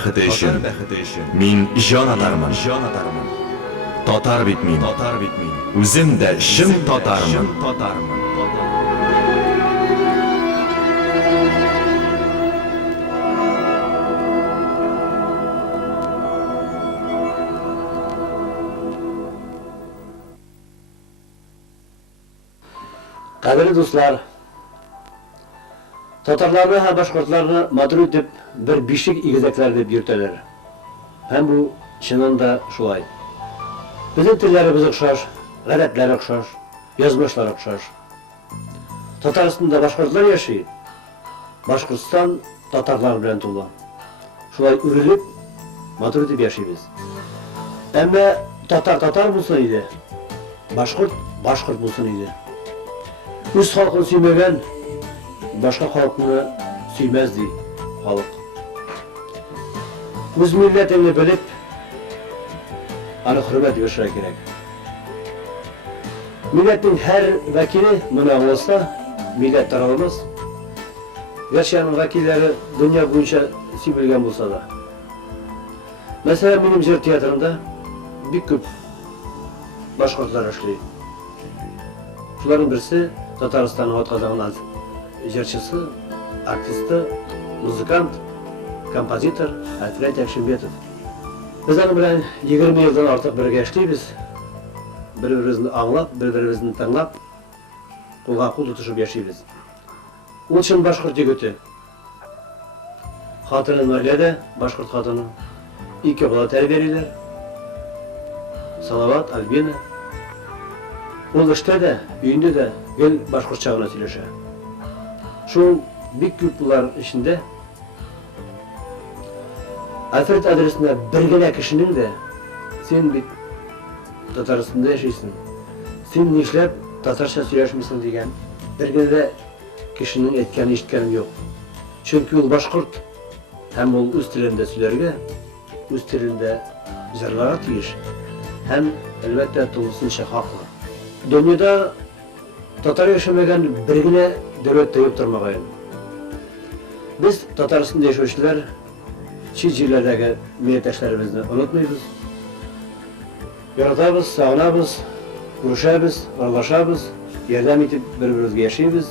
бәхете үшін мен жан атармын. Татар бит мин. Үзем дә шын татармын. Qadrli dostlar, Tatarlarni ha Bashqurtlarni madru deb bir beshik egizaklar deb yurtadilar. Hem bu chinanda şulay. Bizim tillerimiz o'xshash, g'alatlari o'xshash, yozmashlari o'xshash. Tataristonda Bashqurtlar yashaydi. Bashqurtiston Tatarlar bilan to'la. Şulay urilib, madru deb yashaymiz. Ammo Tatar bo'lsa edi, Bashqurt bo'lsa edi. Öz halkını suymagan, başka halkını suymazdi halk. Öz milletini bilip, ana hürmet etmesi gerek. Milletin her vekili buna olsa, millet tarafımız. Yaşayan vekilleri dünya boyunca suymagan olsa da. Mesela benim jır tiyatrımda bir küp Bashqurtlar işleydi. Şuların birisi Tataristan'ın Otqazağı'nın icraçısı, artisti, muzikant, kompozitor Alfred Yakshimbetov. Biz onun bilan 20 yıldan artıq birga ishlaymiz. Bir-birimizni anglab, bir-birimizni tanlab, qo'lga-qo'l tutishib yashaymiz. U chin Bashqurt yigiti. Xotini oilada, Bashqurt xotini. 2 bola tarbiyalilar. Salavat, Albina. Ol işte de, büyünde de gel Bashqurtchagina söyleşe. Şu büyük gruplar içinde Alfred adresinde birgina kişinin de sen bir Tataristonda yaşaysın. Sen nishlab Tatarcha söyleşmisin degan birgina kişinin etkeni eshitganim yo'q. Çünkü ol Bashqurt hem ol o'z tilida so'zlarga, o'z tilida jilg'ara tegish hem albatta to'g'risincha haqli. Dünyada Tatar yaşamagan birgina devlet deyip durmagayın. Biz Tataristonda yaşamışlar, çiğ yerlerdeki milletleşlerimizni unutmayız. Yaratabız, sağınabız, kuruşabız, arlaşabız, yardım etip birbirimizge yaşayız.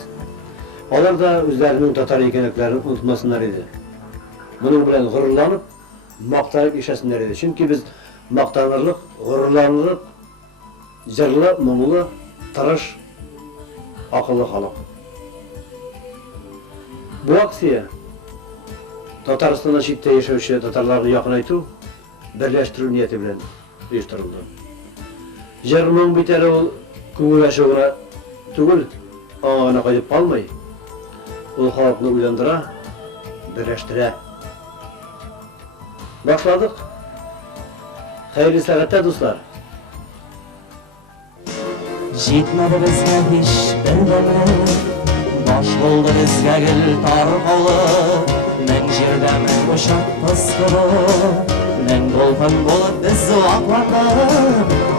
Onlar da özlerinin Tatar ekenliklerini unutmasınlar idi. Bunun bilen gururlanıp, maqtanıp yaşasınlar idi. Çünkü biz maqtanırlık, gururlanırlık, Jırlı, muğulu, tırış, akıllı halk. Bu aksiye Tataristan'da şiddet yaşayışı Tatarlarını yakınaytı, birleştirir niyeti bilen uyuşturuldu. Jırının biteri o kuvul yaşayına tugul, ağına koyup kalmay, o halkını uylandıra, birleştire. Başladık. Hayırlı saatte dostlar. Жетмеді бізге еш бір дәмі, баш болды бізге гүл тарқаулы, мен жерде мен бошақ тысқылы, мен толқын болып біз уақланды,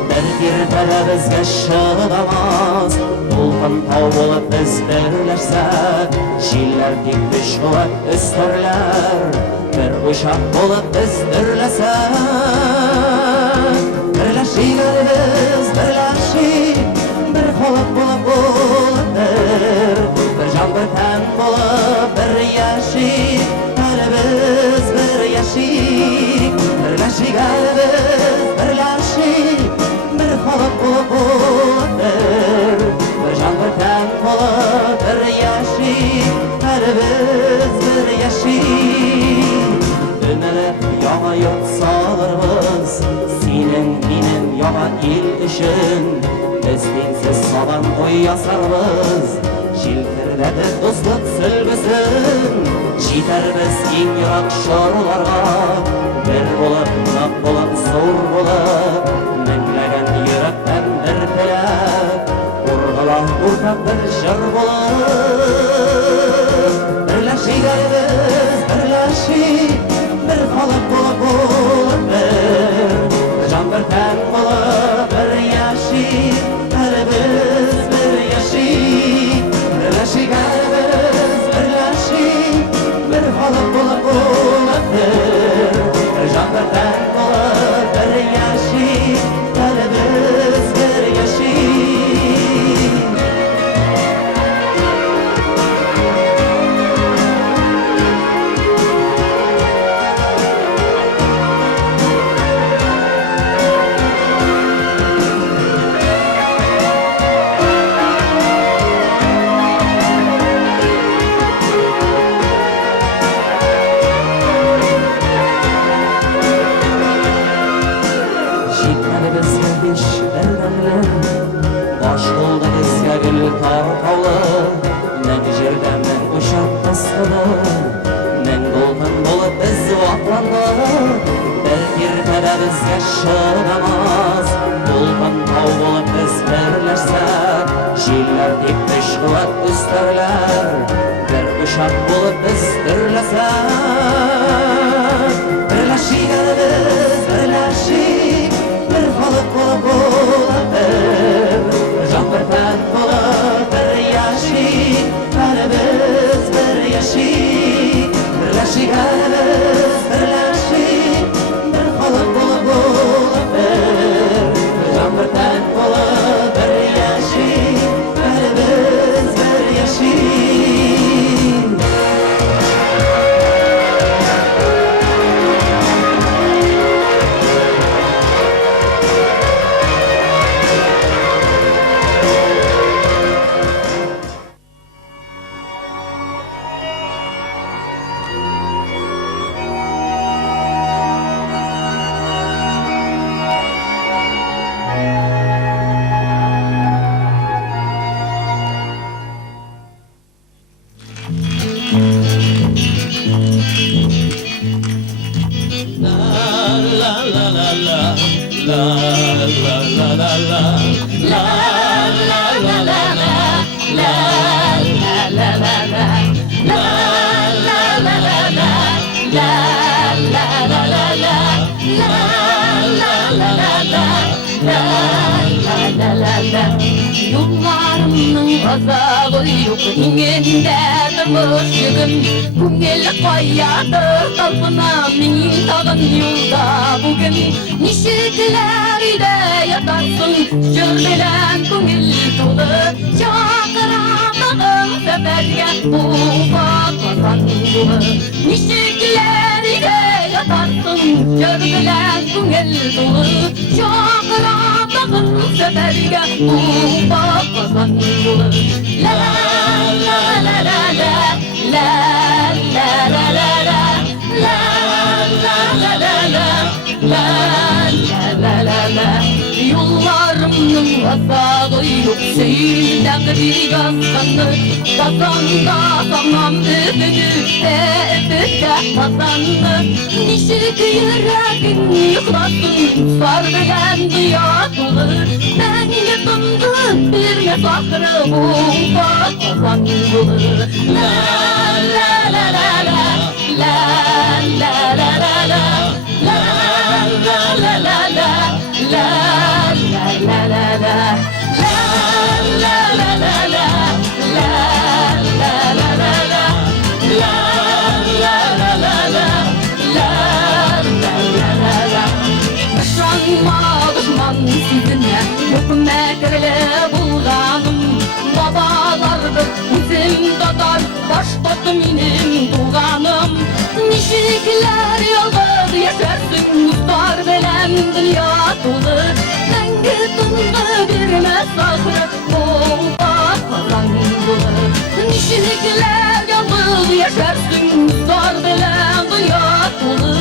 бір кертелі бізге шыдамас, толқын тау болып біз бірлесек, желлер тек күш қылып үстірлер, бір бошақ болып біз бірлесек, бірлесек біз бірлесек, Olab bir can bir ten bolup bir yaşayık, elimiz bir yaşayık, birleşik elimiz birleşik, bir olab bir can bir ten bolup bir yaşayık, elimiz bir yaşayık. Ömürüp yana yurt sağlarımız, senin benim yana il üçün, biz dinsiz salan oy yasarımız, jiltirledi dostluk sülgüsün, jetermiz eng yiroq sho'rlarga, bir bo'lib, naq bo'lib, so'r bo'lib, minglagan yurakdan bir tilak, urg'ilon o'rtab bir jir bo'lib, birlashik elimiz, birlashik, bir qolib bo'lib, bir jon bir tan bo'lib, bir yashik, elimiz bir yashik, birlashik elimiz, birlashik, bir qolib bo'lib, tarqalı Men жерден мен uşak tasqılı Men dolqın болып biz vaqlandı Bir tele bizge şığamaz Dolqın tau болып biz birleşsek Jiller tepmiş kıvat üsterler Bir uşak болып biz dirlesek Birleşik elimiz birleşik Bir balık болып olabilir Can bir tən болып bir yaşik Bərimiz bir yaşik Birleşik elimiz birleşik Bir balık болып olabilir Can bir tən болып bir yaşik Bərimiz bir yaşik Yollarımның azabı yok İngende durmuşum Күңел қояды талпына Мен тағын юлда бүгін Нешекілер үйде ятарсың Жүр белән күңел толы Шақырамағым сәбәрге Бұл бақласан жолы Нешекілер үйде ятарсың Жүр белән күңел толы Шақырамағым сәбәрге Бұл bakasan yolu La la la la la La la la la la La la la la la La la la la Yollarımның asağı yok Seylden bir yazganı Kazanda tamam öpüdükte Öpüdükte kazandı Nişik yüreğin yıklasın Sar bilen duyat olur Ben yıkındım bir mesafırı Bu bakazan olur La la la la la La la la la la La la la la la La la la la la La la la la la La la la la la La la la la la La la la la la Düşmanma düşman sizine Yok mekirli bulganım Babalardır bizim dadar Baş tuttu benim tuğanım Nişikler yaldır yaşarsın Mustar belen dünya dolu Dengi tundu bir mesafır Bol bakmadan dolu Nişikler yaldır yaşarsın Mustar belen dünya dolu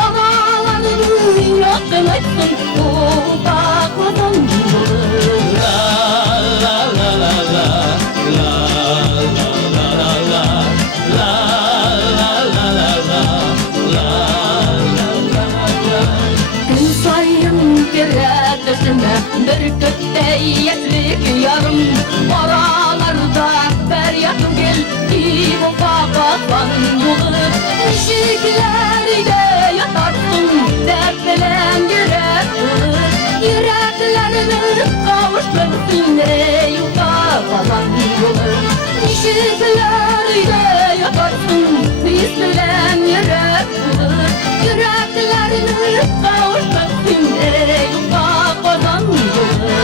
Oralarını yakın etsin Bol bakmadan dolu La la la la la La la la la la La la la la la La la la la Gün sayın piratışına Bir köttey yetlik yarım Oralarda feryatım gel Kim o bakatan yolu Nişiklerde yatarsın Dert bilen yürek kılır Yüreklerini kavuştursun Ey bakatan yolu Nişiklerde yatarsın Biz bilen yürek kılır Yüreklerini kavuştursun Ey bakatan yolu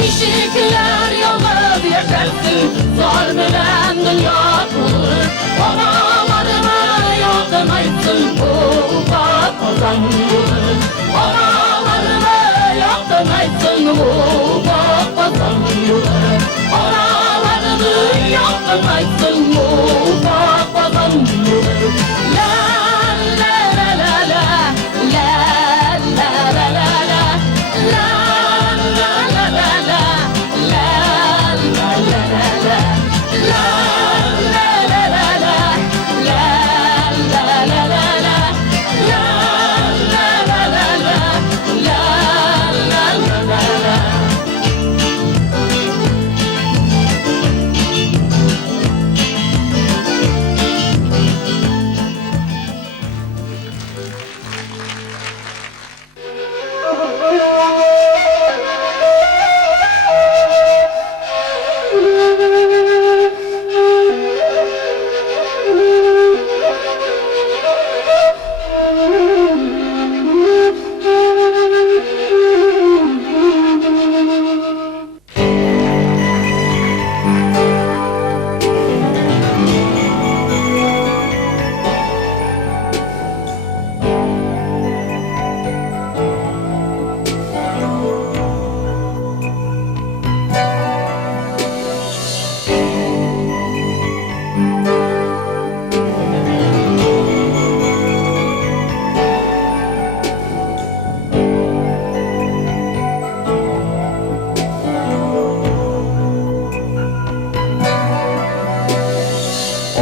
Nişikler yalnız yaşarsın, zor bilen dünya kurur. Onalarına yakınaysın, ufa kazanır. Onalarına yakınaysın, ufa kazanır. Onalarını yakınaysın, ufa kazanır. La la la la la, la la la la la, la la la la la, la la la la la, la la la la la, la la la la la, la la la la la.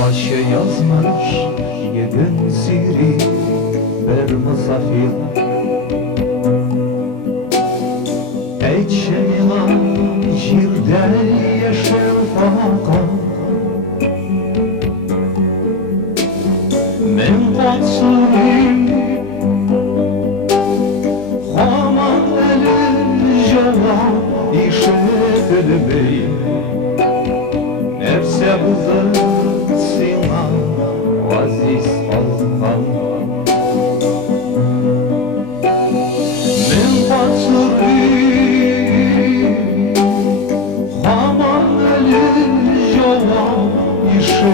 Aşı yazmış yedin siri bir misafir Eçenina jirde yeşil faka Men qatsurim Haman elim java işe bey Nefse buzı sinan aziz alkan Men qatsurim Haman elim java işe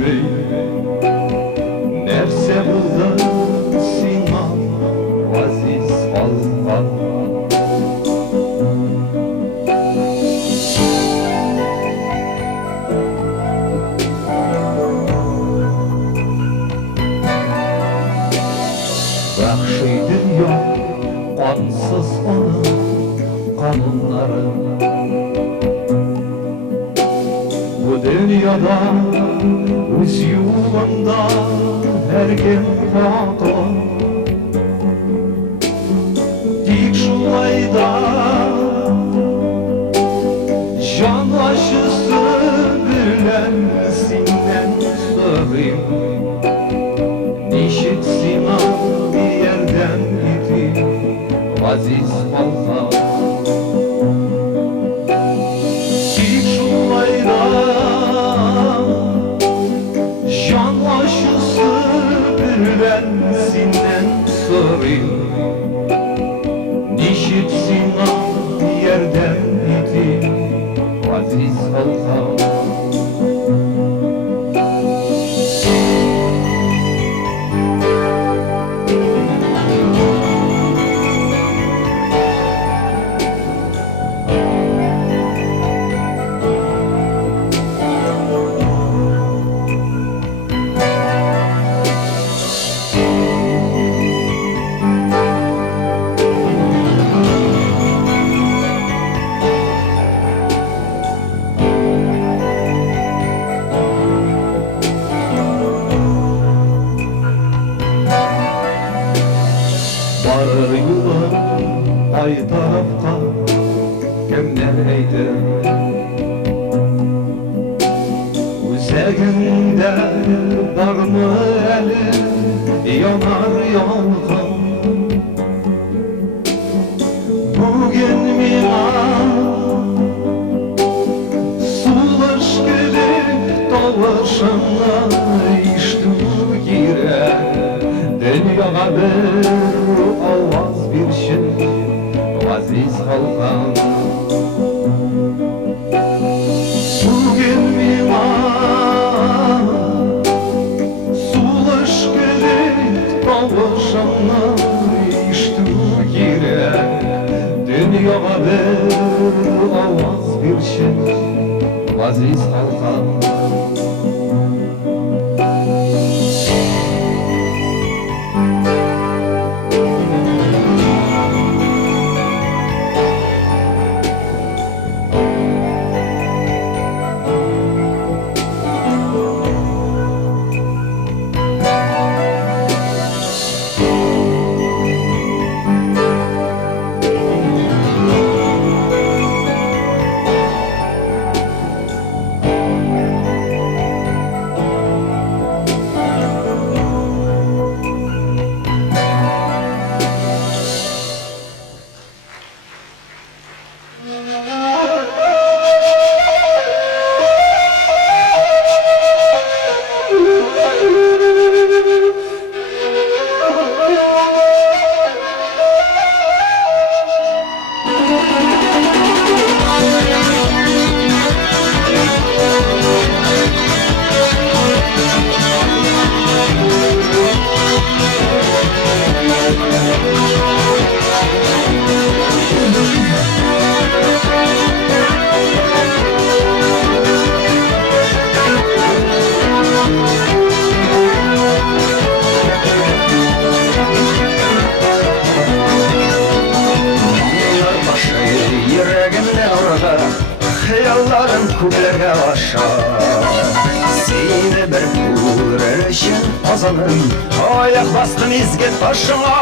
bey Nefse buzı sinan aziz alkan Vahşidir yok kansız onun kanunları Bu dünyada öz yolunda her gün hata Dik şulayda can aşısı bilen sinden sorayım Nişit sinan bir yerden gidip aziz balkan Dik şulayda can aşısı bilen sinden sorayım Nişit sinan bir yerden gidip aziz balkan Varır yolun ay tarafta kimler eydi Üzerinde var mı eli yanar yalgın Bugün mina sulaş gelip dolaşanla işte gire Dünyaya bir avaz bir şey aziz halkam Kavuşanlar işte gire Dünyaya bir avaz bir şey Aziz halkam Hayallarım kullara aşar Seni bir kurarışın kazanım Ayak bastım izget başıma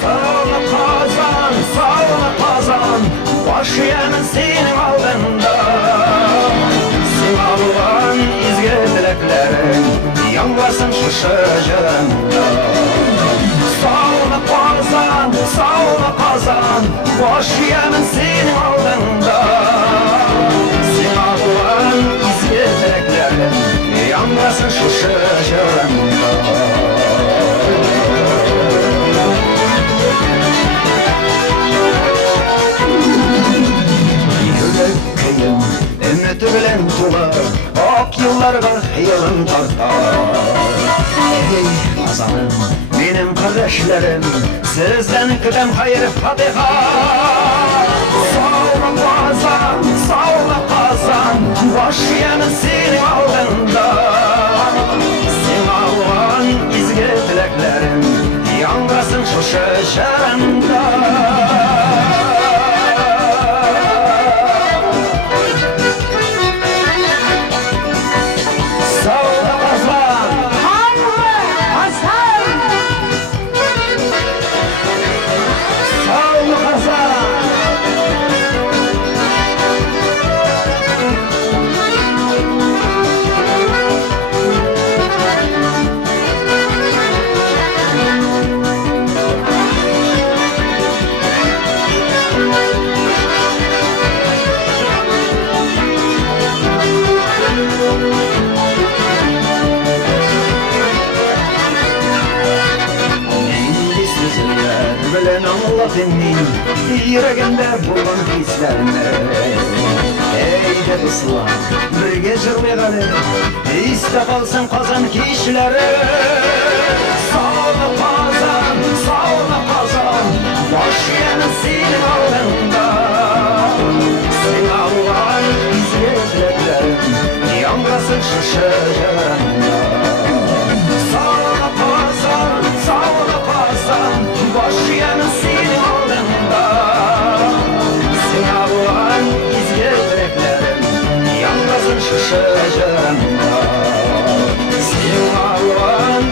Sağla kazan, sağla kazan Başı yemin senin aldığında Sen alılan izget dileklerin Yanmasın şu şaşırında Sağla kazan, sağla kazan Başı yemin senin aldığında Sen alılan izget dileklerin Yanmasın şu şaşırında Yüreğim ümit bilen tular Ak yıllarga yılın tartar Ey kazanım benim kardeşlerim Sizden kıdem hayır fatiha Sağla kazan, sağla kazan Baş yemin senin aldığında Sen alınan izget dileklerim Yangasın şu şaşırında Bilen anlat emin Yüreğimde bulan hislerini Eyde ıslan bir geçirmeğini İste kalsın kazan kişileri Sağla kazan, sağla kazan Baş yemin senin aldığında Sen alınan izletlerin Yangasın şu şaşırında Sağla kazan, sağla kazan Baş yemin senin aldığında Sen alınan izgetreklerin Yangasın şu şaşırında Sen alınan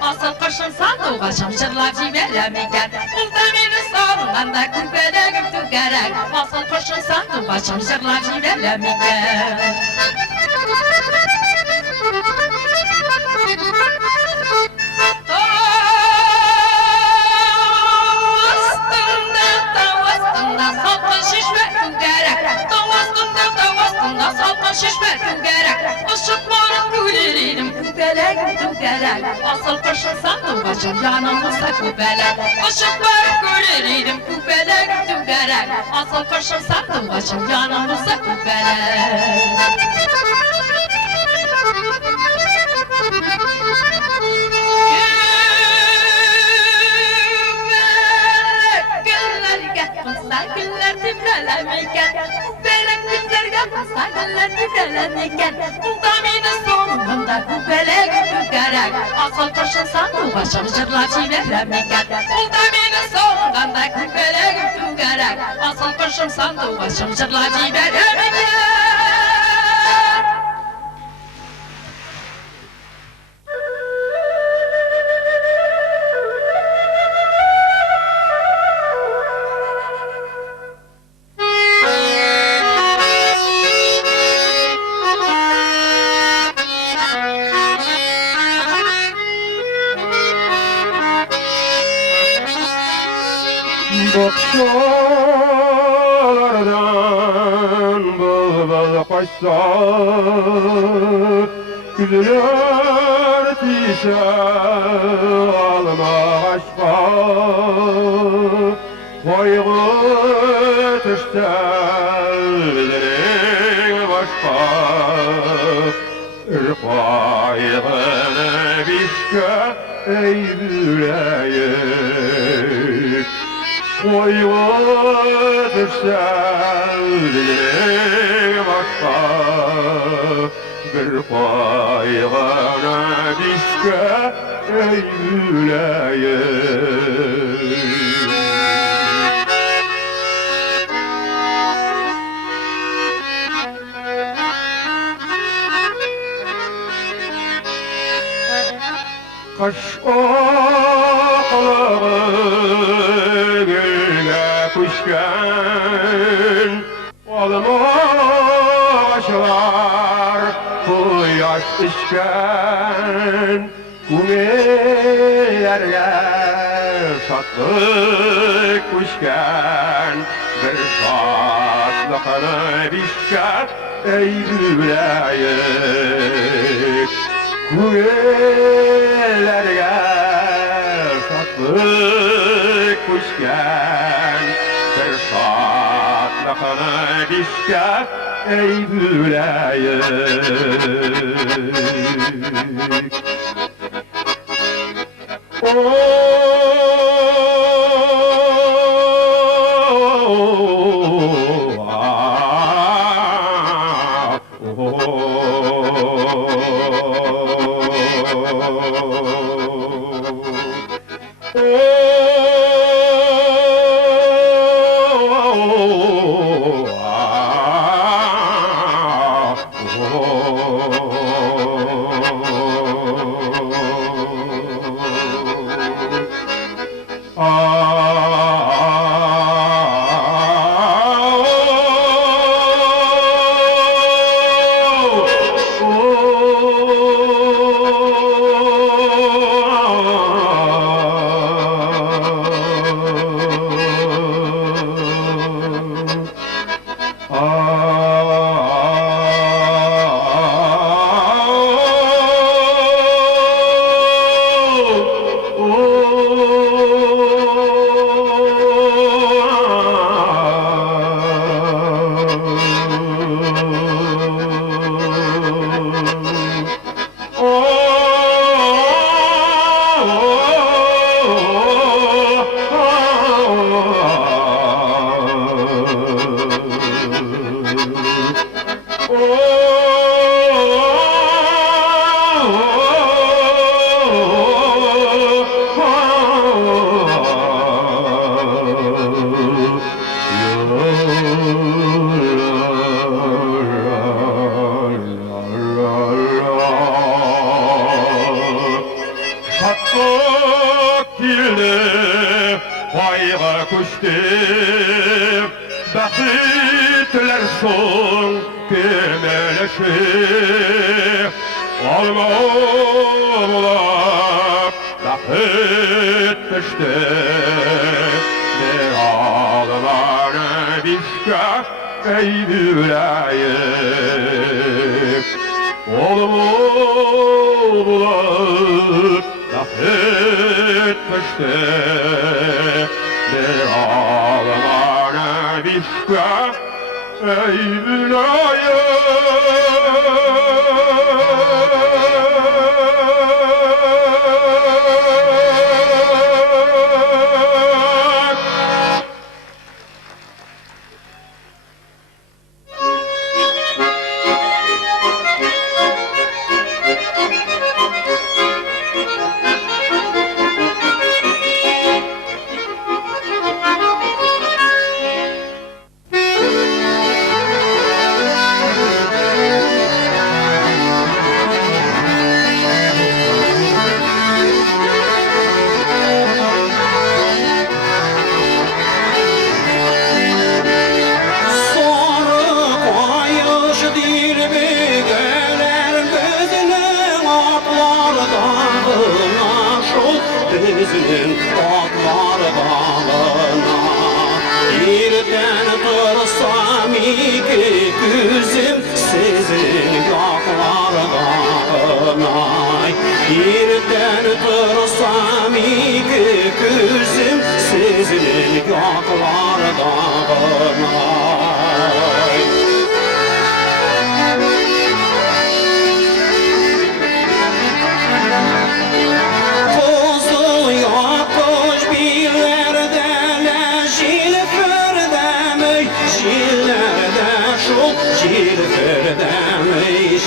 Asıl kışın sandığa şamşırlar cibelemeyken Bulda beni sorulanda küpelegim tükerek Asıl kışın sandığa şamşırlar cibelemeyken Salkın şişme tükerek Tavastında salkın şişme tükerek Işıkların gülerinim küpelegim tükerek Asıl kışın sandım başım yanımızda küpeler Işıkların gülerinim küpelegim tükerek Asıl kışın sandım başım yanımızda küpeler Güller timrelemeyken Kubelek timlerge kısa güller timrelemeyken Bultaminin sonunda kubelek tükerek Asıl kışın sandığı başım şırlar çiğnelemeyken Bultaminin sonunda kubelek tükerek Asıl kışın sandığı başım şırlar çiğnelemeyken Bokşalardan bıl koşsa Güller tişe alma aşka Koygu düşse bilirin başka Irkayğını bişke ey büleyik Koygu düşsen dilim başka Bir kaygana düşke ey yüreğim Kaş oğlağı gülge kuşken Olmaşlar kuyaş içken Kumilerge şatlık kuşken Bir şatlıkını bişken ey yüreğim Kuyelerge şatlık kuşken Bir şatlıkını bişken ey büleyik kildi, ayga kuştu, bakitler son kömeleşip, olma olap, bakit düştü, bir ağlarını bişke, ey yüreğim. Oğlumu bulup laf etmişti, bir ağlamana bişke, ey vilayet. Gözünün otlar dağına Birden kırsam iki gözüm sizin yaklar dağına Birden kırsam iki gözüm sizin yaklar dağına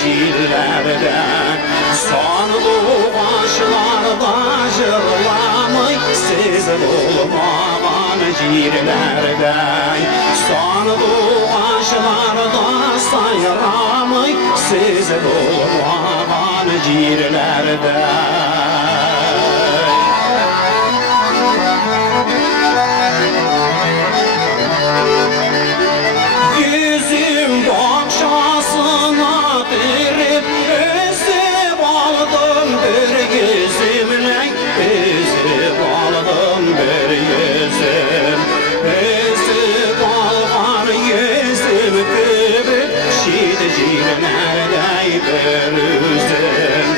Şiirlerde sanılı başlarda jırlamay siz bulmagan şiirlerde sanılı başlarda sayramay siz bulmagan şiirlerde Yüzüm bakşasına dirip özüp aldım bir yüzümle özüp aldım bir yüzüm özüp algan yüzüm kübüp şidcilerde bir üzüm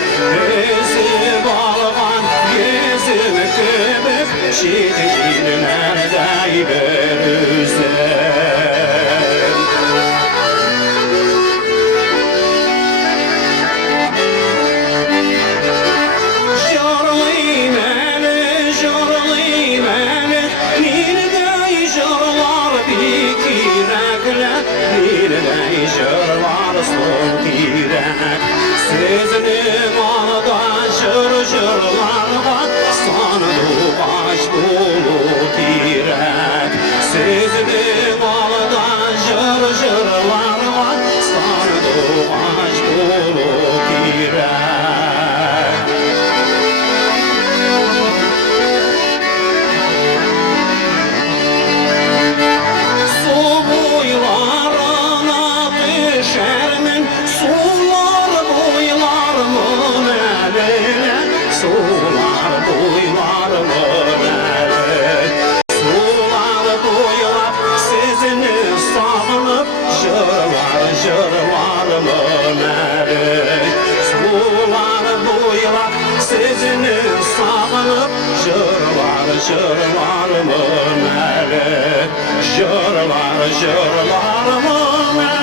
özüp algan yüzüm kübüp şidcilerde bir üzüm Sözünüm ağdan şır şırlar var Sanılı baş dolu direk Sözünüm ağdan şır şırlar var Sanılı baş dolu direk Su boylarına düşermin Sular boylarımın eline Sular boylarımın eline Sular boylap sizini sağınıp Jırlar jırlarımın eline Sular boylap sizini sağınıp Jırlar jırlarımın eline Jırlar jırlarımın eline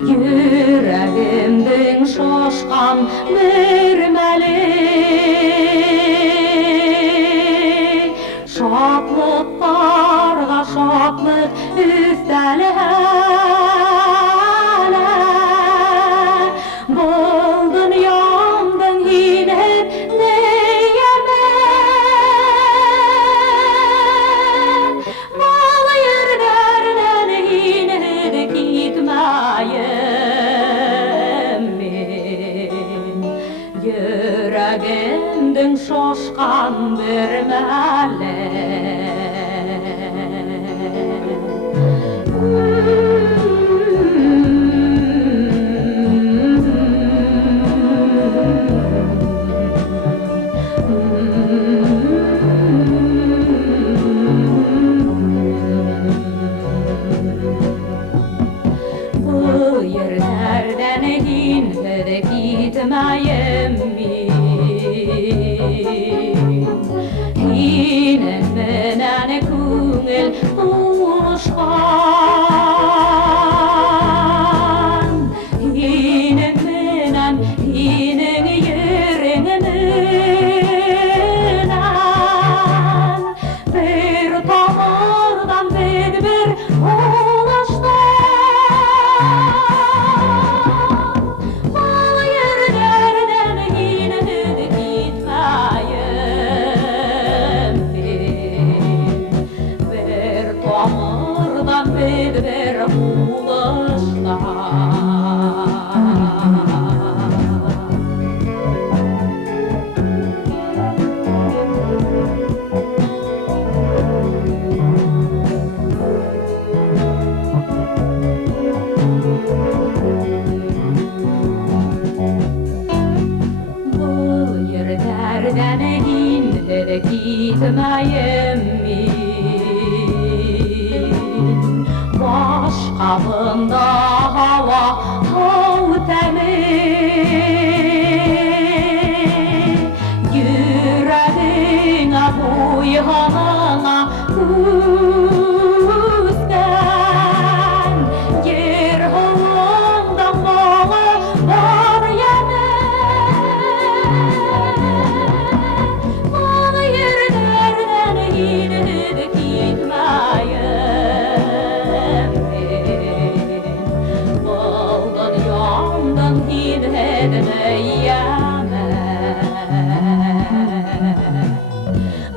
Yüreğimden şoşkan bir melek buluşkan Hinin menen, hinin yerinin bir tamardan bir ulaştan Bal yerlerden yine gitmeyim bir tamardan bir ulaştan Bu yerlerden indir gitmeyim Başka bunda hava yüreğine bu yanına küsken yer havandan bana var yana bana yerlerden yine gitmeyim baldan yandan yine edemeyem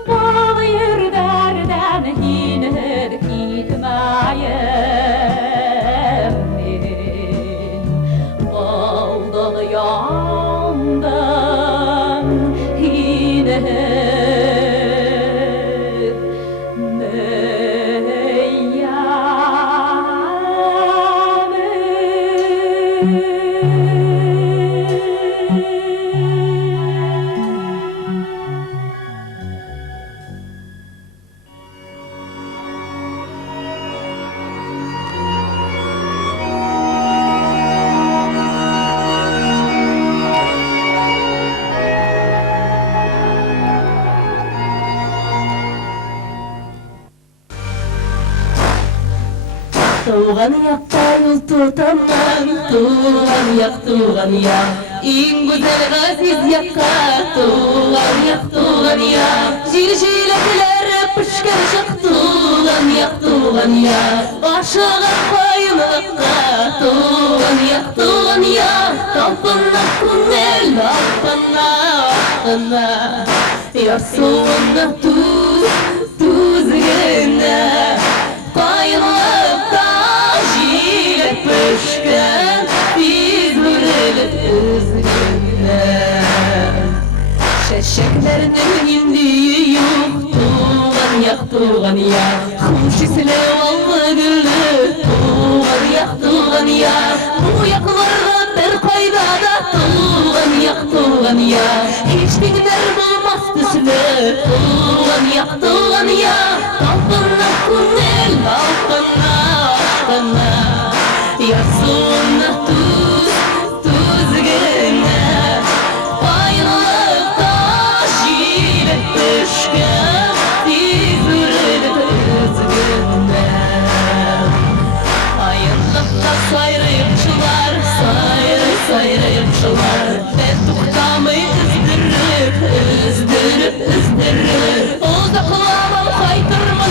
Bal yerlerden yine gitmeyim baldan yandan yine Tuğan yakta yol tutamam Tuğan yak En güzel aziz yakka Tuğan yak Jiljiletler pışkarışık Tuğan yak Aşağı bayılıkka Tuğan yak Kalkınna kunnel Akınna Yarsuğunna tuz gene Bayılıkka jilet pışkan Biz vurulup üzgünne Şeşeklerinin indiği yok Tuğan yak Huşisle vallı güllü Tuğan yak Bu yaklarına bir kaydada Tuğan yak Hiçbir bulmaz tüsünü Tuğan yak Kalkınna kunnel Akınna Yarsuğunna tuz gene Bayılıkta jilet pışkan Biz vurulup üzgünne Ayınlıkta sayrayıpçılar Ben tuktamay üzdürüp Uzaklamam kaytırma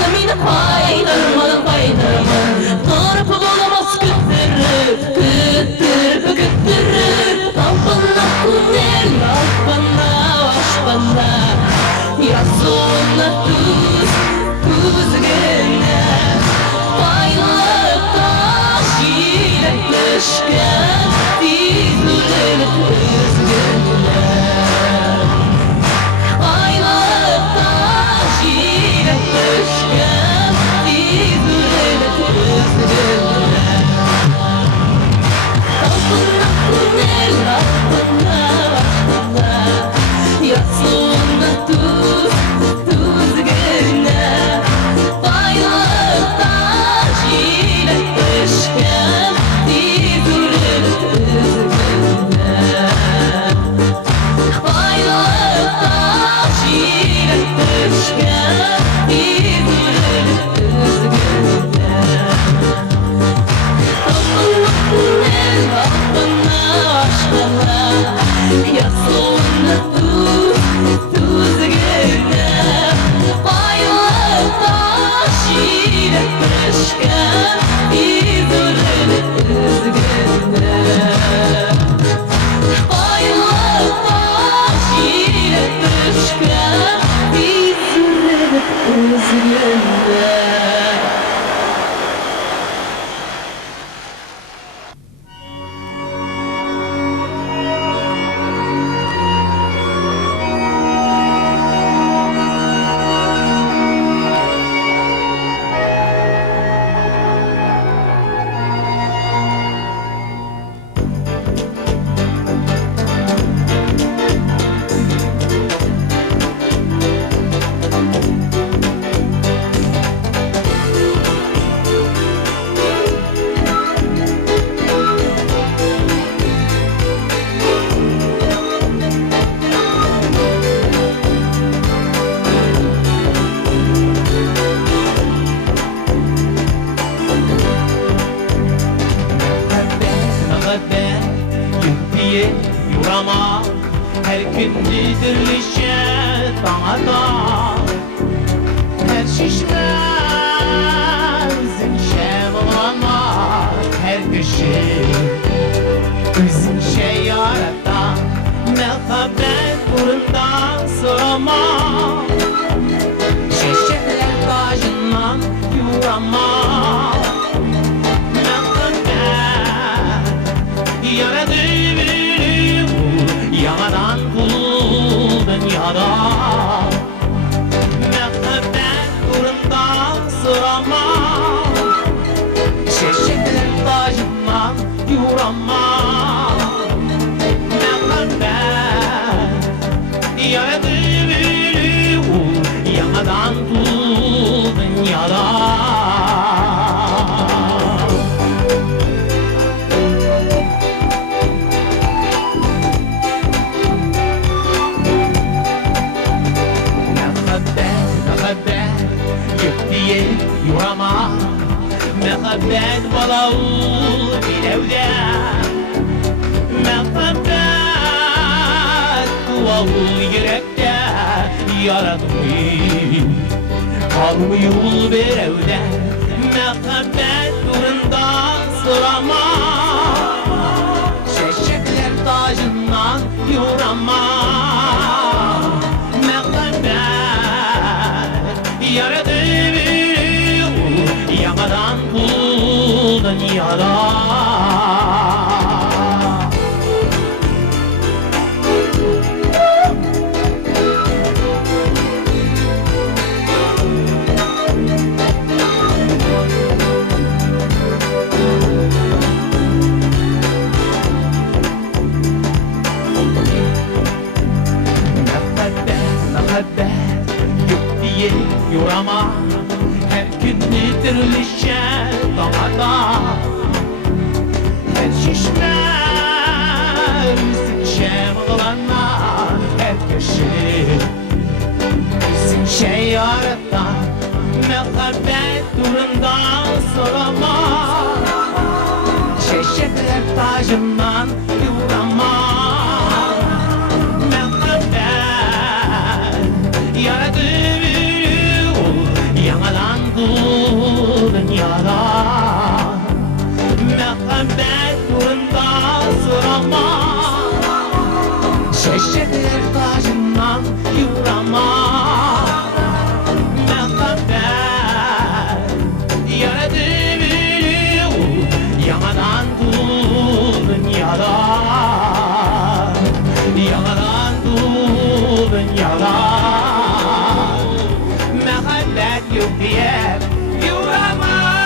kişi Üzünçe yaratan Mehabbet burundan sorama Çeşitler tacından yurama Mehabbet yaradı beni Yamadan bul dünyada Mehabbet burundan sorama Çeşitler tacından yurama Mehabbet yaradı beni Yamadan bul dünyada Yurama Mehabbet balağul bilevde Mehabbet kuvavul yürekte Yaradım kalmıyor bir evde Mehabbet durundan sırama Çeşitler tacından yurama Mehabbet yaradı Yamadan bul dünyada Mehabbet yok diye yorama Her gün dirilişen damada Her şişmer üzünçe mağlana Her köşe üzünçe yaratan Mehabbet durundan sorama Çeşitler tacından yurama Mehabbet yaradı Yamadan bul dünyada Mehabbet burundan sorama Çeşitler tacından yurama Mehabbet yaradı beni Yamadan bul dünyada Yamadan bul dünyada Mehabbet yok diye yurama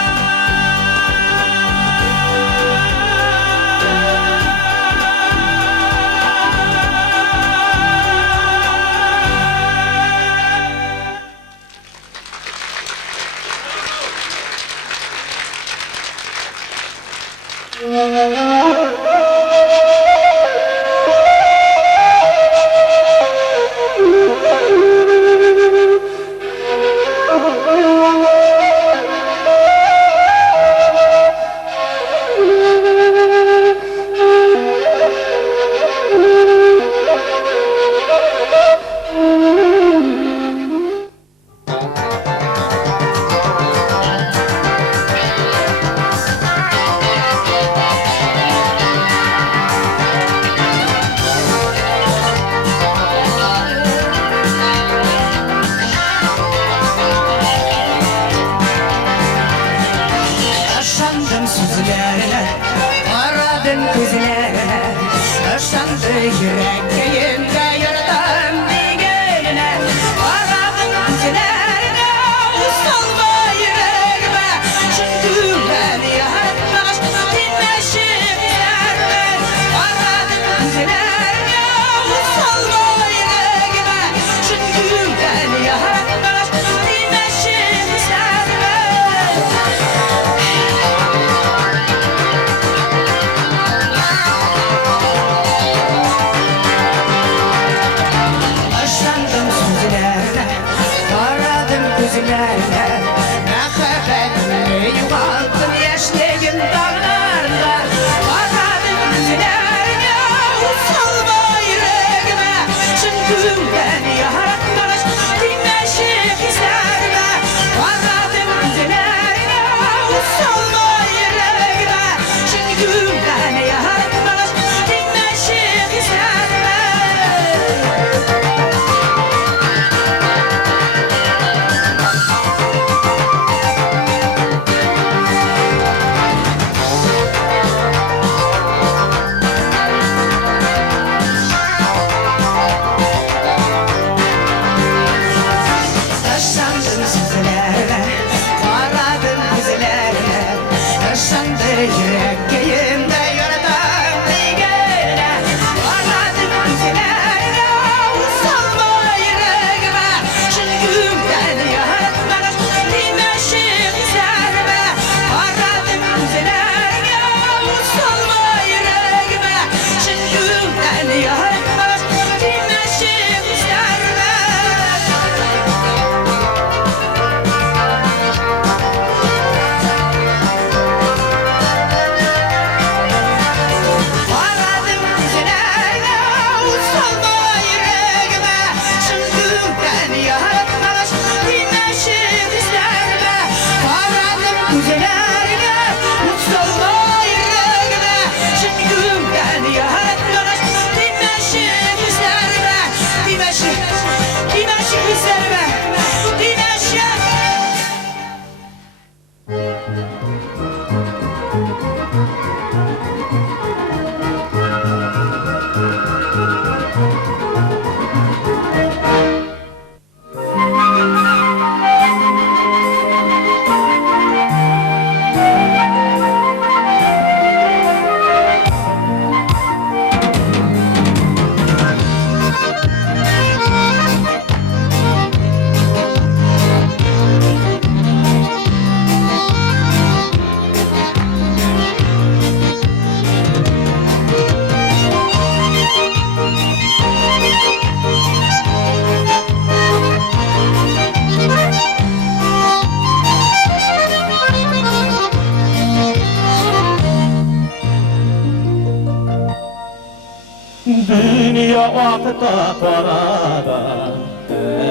vakıta parada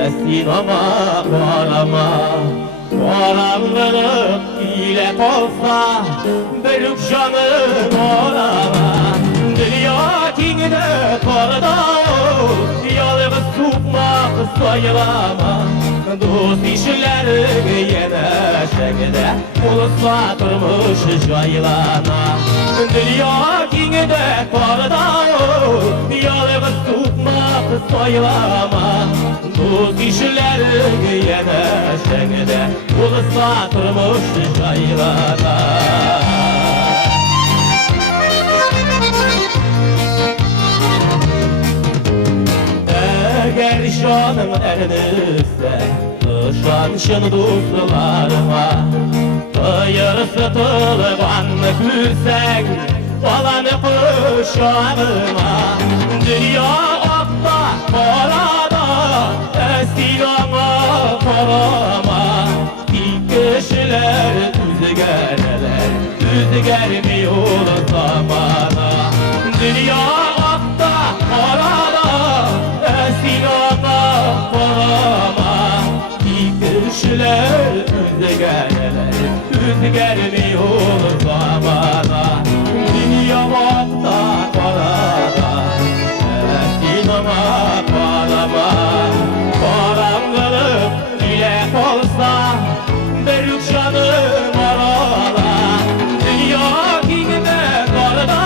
Sinema karama Karanlık ile tolsa Bölük canım orama Dünya kingine parada Yalnız tutmak sayılama Dost işleri yeneşekde Ulusla durmuş jaylana Dünya kingine parada Yalnız tutmak sayılama Dost işleri yeneşekde Ulusla durmuş jaylana Eğer şanın erdiyse Şanşın dostlarıma Kıyır sıtılığını külsek Balanı kuşağıma Dünya akta parada Estilama parama İlk kişiler üzgerler Üzgermiyor zamana Dünya akta parada Estilama parama Kişiler üzgermiyor zamana Dünya vakta parada Sinema parama Karanlık ile olsa Bölük canım arala Dünya kingine karda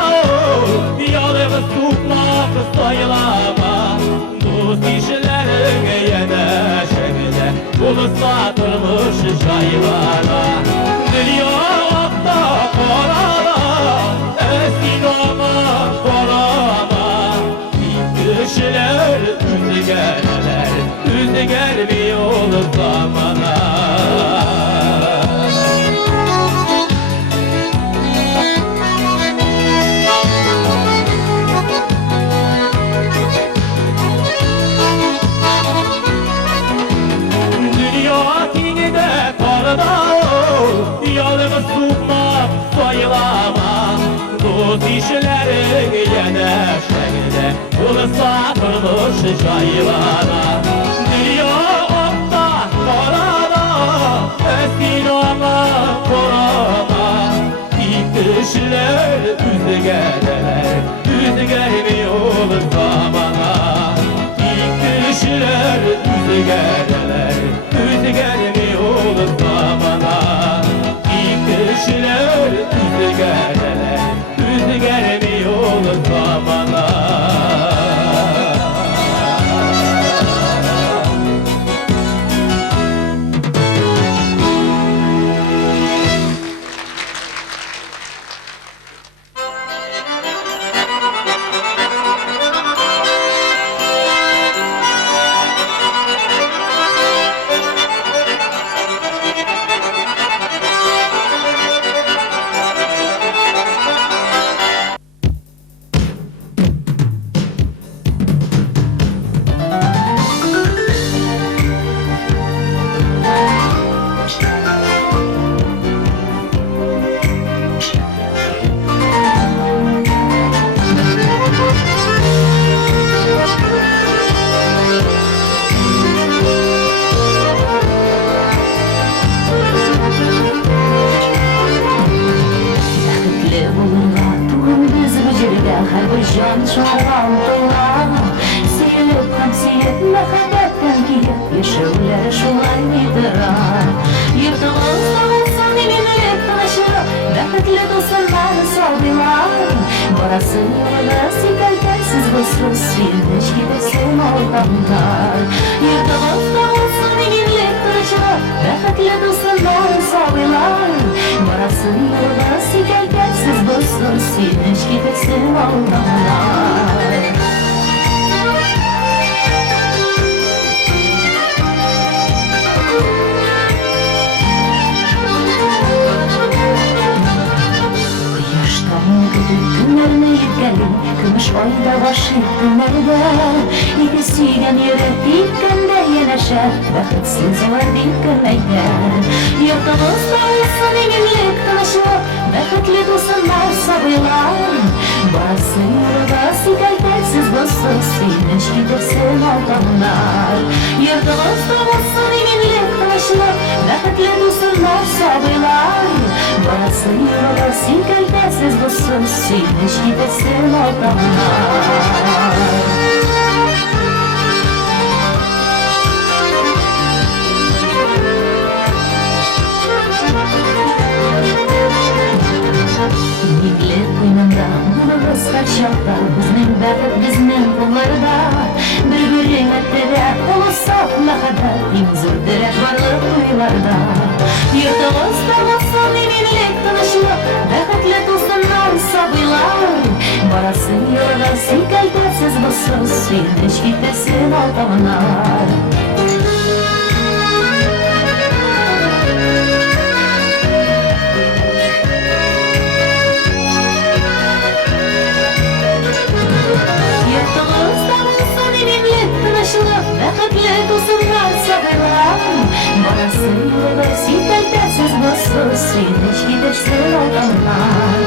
Yalnız tutmak sayılama Dost kişilerin yeneşekde Ulusla durmuş jaylana Dünya akta parada Sinema parama Kişiler üzgermiyor zamana Yalnız tutmak sayılama Dost işlerin yeneşekde Ulusla durmuş jaylana Dünya akta parada Sinema parama Kişiler üzgermiyor zamana Kişiler üzgermiyor zamana Kişiler üzgermiyor zamana Gümüş oyda başı günlerde İkisiyle yere dikkende yeneşer Bakitsiz var dikkaneye Yurtumuzda olsun eminlik tanışı Bakitli dostunlar sabırlar Barasın yurda sikaltersiz dostuz altanlar. Yurdumuzda olsun eminlik, tinchlik, baxtli do'stlar, sabırlar. Barası yurulası kalbesiz bulsun, suyunuş gidesin altanlar. Yig'lab qo'ynimda bulimiz har chog'da, bizning baxt bizning qo'llarda. Bir-biring atira ulusab lahada, eng zo'r direk barliq to'ylarda. Yurtimizda bo'lsin eminlik, tinchlik, baxtli do'stlar, sabırlar. Borasi yo'ldosi kalbasiz bo'lsin, suyunish ketasin oltanlar. Baxtli do'stlar, sabırlar. Borasi yo'ldosi kalbasiz bo'lsin, suyunish ketasin oltanlar.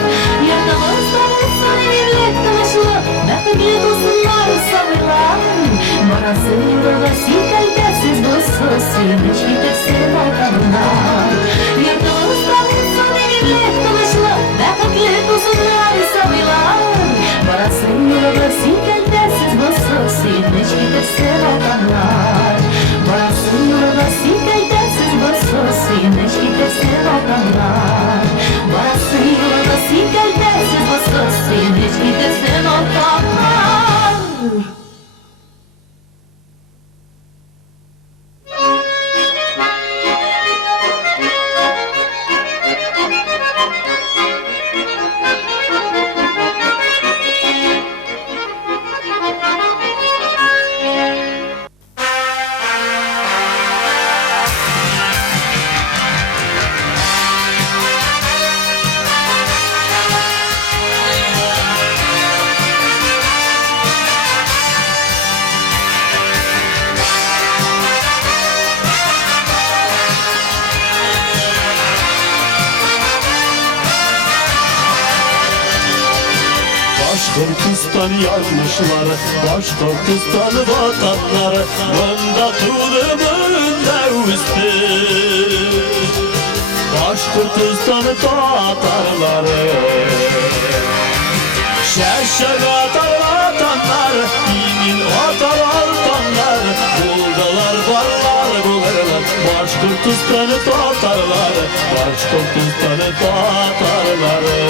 Yurtimizda bo'lsin eminlik, tinchlik, baxtli do'stlar, sabırlar. Borasi yo'ldosi kalbasiz bo'lsin, suyunish ketasin oltanlar. Yurtimizda bo'lsin eminlik, tinchlik, baxtli do'stlar, sabırlar. Borasi yo'ldosi kalbasiz bo'lsin, suyunish ketasin oltanlar. Borasi yo'ldosi kalbasiz bo'lsin, suyunish ketasin oltanlar. Borasi yo'ldosi kalbasiz bo'lsin, suyunish ketasin oltanlar. Başkortistan yazmışlar, Başkortistan vatanları, bunda tuğdu bunda üstü. Başkortistan tatarları, şerşek atar vatanlar, yemin atar altanlar, buldalar varlar bulurlar. Başkortistan tatarları, Başkortistan tatarları.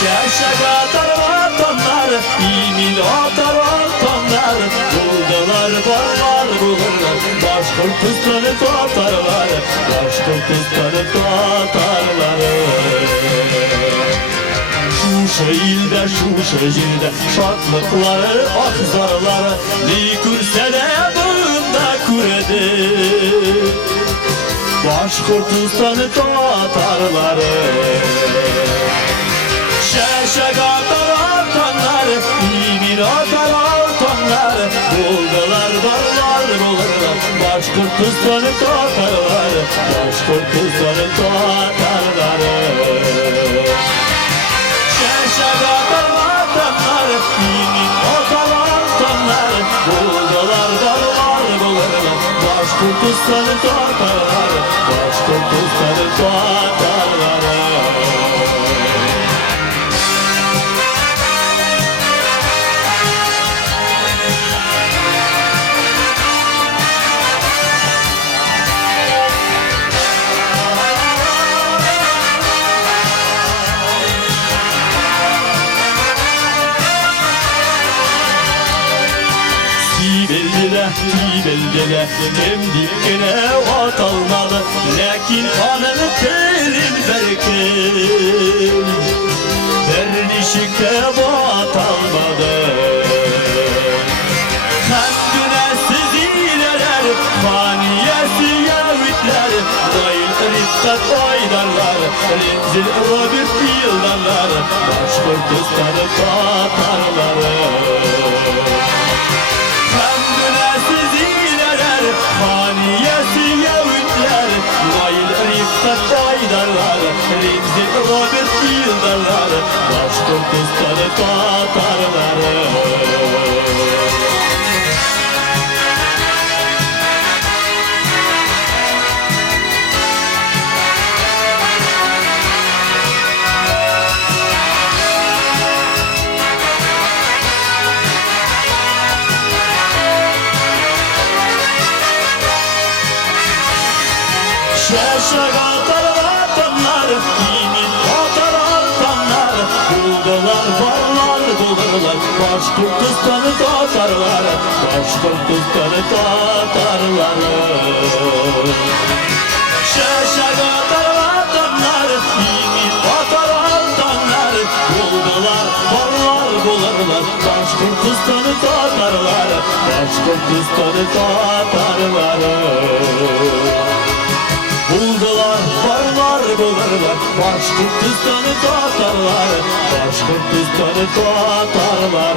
Şerşek atar vatanlar, yemin atar altanlar, buldalar varlar bulurlar. Başkortistan'ı tatarlar, Başkortistan'ı tatarları. Şu şehirde, şu şehirde şartlıkları, akzarları, ne kürse de bunda küredi. Başkortistan'ı tatarları. Şerşek atar altanlar, yemin atar altanlar, buldalar varlar bulurlar. Başkortistan'ı tatarlar, Başkortistan'ı tatarları. Şerşek atar altanlar, yemin atar altanlar, buldalar varlar bulurlar. Başkortistan'ı tatarlar, Başkortistan'ı tatarları. Belgele temdikine atalmalı, lakin kanını terim berkin berdişikte atalmadı. Kendünesiz ileler, faniyesi yavitler, dayıl rifkat aydarlar, rinzil robüt yıldarlar, Başkortistan'ı tatarları. Kendünesiz ileler, faniyesi yavitler, dayıl rifkat aydarlar, rinzil robüt yıldarlar, Başkortistan'ı tatarları. Şaşak atar atanlar, yiğit atar atanlar. Buldular varlar bulurlar, Başkurtistan'ı tatarlar, Başkurtistan'ı tatarlar. Şaşak atar atanlar, yiğit atar atanlar. Buldular varlar bulurlar, Başkurtistan'ı tatarlar, Başkurtistan'ı tatarlar. Buldular, varlar bulurlar, Başkurtistan'ı tatarlar, Başkurtistan'ı tatarlar.